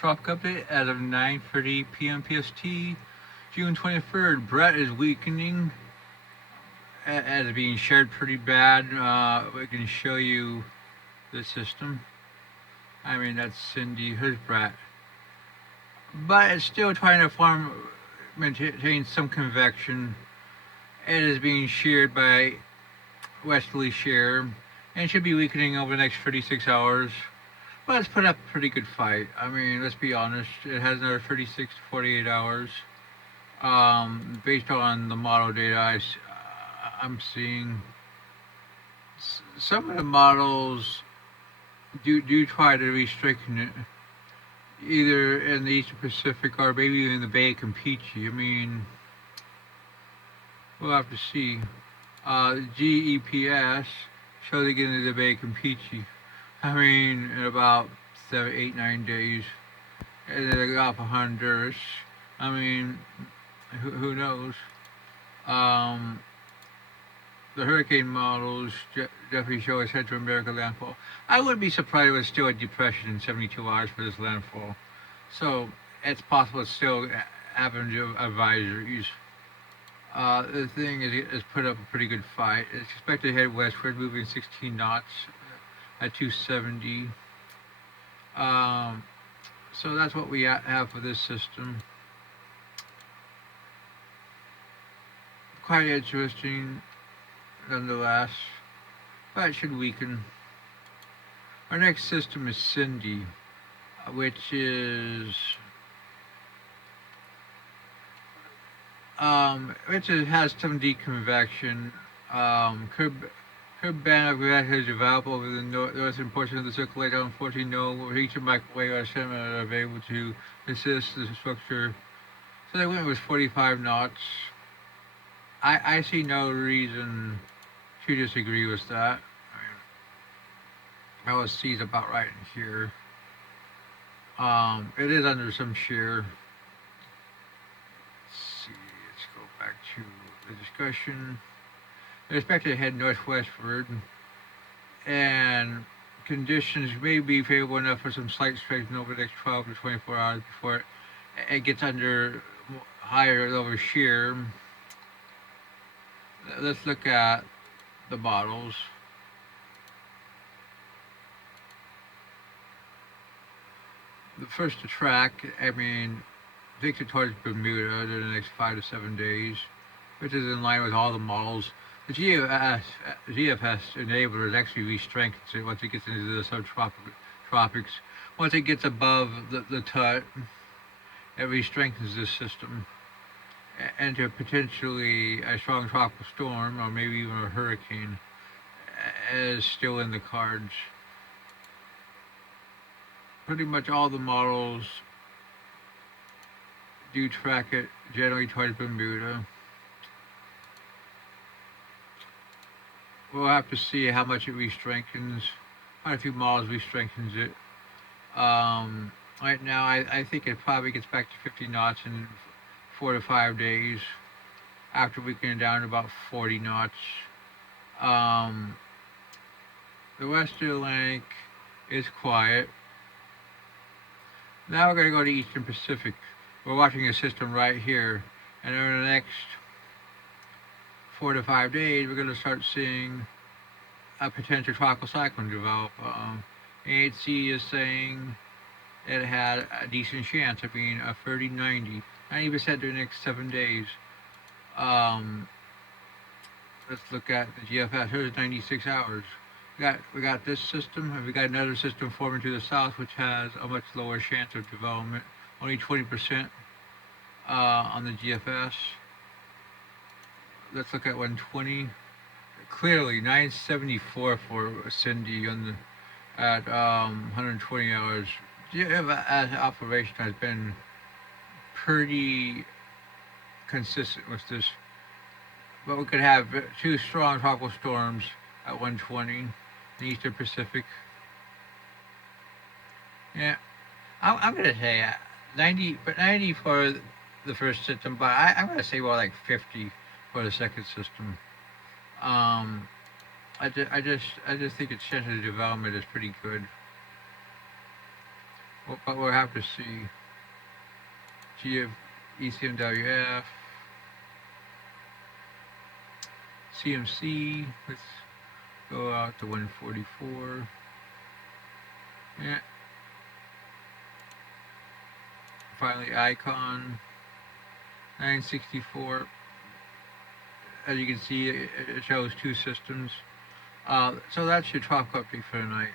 Tropic update as of 9:30 p.m. PST, June 23rd. Bret is weakening as being shared pretty bad. We can show you the system. I mean, that's Cindy. Here's Bret. But it's still trying to maintain some convection. It is being sheared by westerly shear and should be weakening over the next 36 hours. But it's put up a pretty good fight. I mean, let's be honest. It has another 36 to 48 hours. Based on the model data I'm seeing, some of the models do try to restrict it, either in the Eastern Pacific or maybe even in the Bay of Campeche. I mean, we'll have to see. GEPS shows it getting to the Bay of Campeche. I mean, in about 7, 8, 9 days. And then the Gulf of Honduras. I mean, who knows? The hurricane models definitely show a Central America landfall. I wouldn't be surprised if it was still a depression in 72 hours for this landfall. So it's possible it's still having advisories. The thing is, it's put up a pretty good fight. It's expected to head westward, moving 16 knots at 270. So that's what we have for this system. Quite interesting, nonetheless, but it should weaken. Our next system is Cindy, which has some deconvection. Curb band of Bret has developed over the northern portion of the circulator. Unfortunately, no reaching microwave or sediment are available to assist the structure. So the wind was 45 knots. I see no reason to disagree with that. I mean, LSC is about right in here. It is under some shear. Let's see. Let's go back to the discussion. They're expected to head northwestward, and conditions may be favorable enough for some slight strengthening over the next 12 to 24 hours before it gets under higher lower shear. Let's look at the models. The first to track, I mean, takes it towards Bermuda in the next 5 to 7 days, which is in line with all the models. The GFS enabler is actually re-strengthens it once it gets into the subtropics. Once it gets above the TUT, it re-strengthens this system into potentially a strong tropical storm or maybe even a hurricane is still in the cards. Pretty much all the models do track it generally towards Bermuda. We'll have to see how much it re-strengthens. Quite a few models re-strengthens it. Right now, I think it probably gets back to 50 knots in 4 to 5 days. After weakening down to about 40 knots. The Western Atlantic is quiet. Now we're going to go to Eastern Pacific. We're watching a system right here. And over the next 4 to 5 days, we're going to start seeing a potential tropical cyclone develop. AHC is saying it had a decent chance of being a 30-90, 90% during the next 7 days. Let's look at the GFS. Here's 96 hours. We got this system, and we got another system forming to the south, which has a much lower chance of development, only 20% on the GFS. Let's look at 120. Clearly, 974 for Cindy at 120 hours. GFS operation has been pretty consistent with this, but we could have 2 strong tropical storms at 120 in the Eastern Pacific. Yeah, I'm gonna say 90, but 90 for the first system, but I'm gonna say more like 50 for the second system. I just think its chance of development is pretty good. But we'll have to see. GF, ECMWF, CMC. Let's go out to 144. Yeah. Finally, Icon 964. As you can see, it shows two systems. So that's your 12 update for tonight.